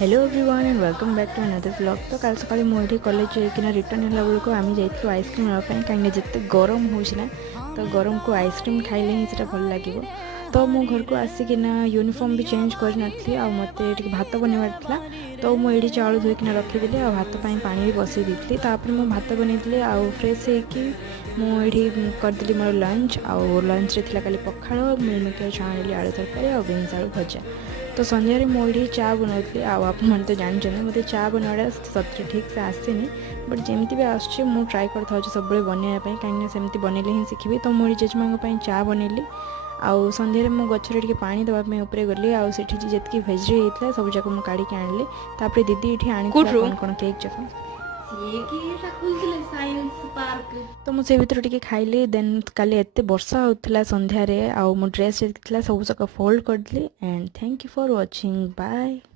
Hello everyone and welcome back to another vlog. तो कल सकाଳେ मुझे कॉलेज जाइकिना रिटर्न होला बेलू आम जाइलु आइसक्रीम नापी कहीं जिते गरम होना तो गरम को आइसक्रीम खाइले ही से भल लगे। तो मो घर को आसिकिना यूनिफॉर्म भी चेंज कर नी आ मत भात बनवार तो मुझे चाउल धोईकिना रखीदी आ भात पानी भी बसई दी तापर मु भात बनई आ फ्रेश होगी मुझे करदेली मोर लंच आउ लंच रे थिला काली पखाळ मिलमिकर छाणी आलू तरकारी और बीन्स आलू भजा। तो संध्यारे मुझे चा बनाऊली आपने तो जानते मतलब चा बनवाटा सत्य ठीक से आसेनी बट जमती भी आसुच्छे मु ट्राए कर सब बनवाई कहीं सेमती बनइले ही शिखी। तो मोरी जेजेमा चा बनइली आउ संध्यारे मु गचरे टिके पानी देवाई उपरे गली आठी जी भेजरी होता सब जाक मुझे काढ़ी आनली तापर दीदी ये आनी कौन कौन केक जफ तो मुझे भर टे खाइली देन काली एत वर्षा होता संध्यारे आउ मो ड्रेस सब जाक फोल्ड करदेली and thank you for watching bye.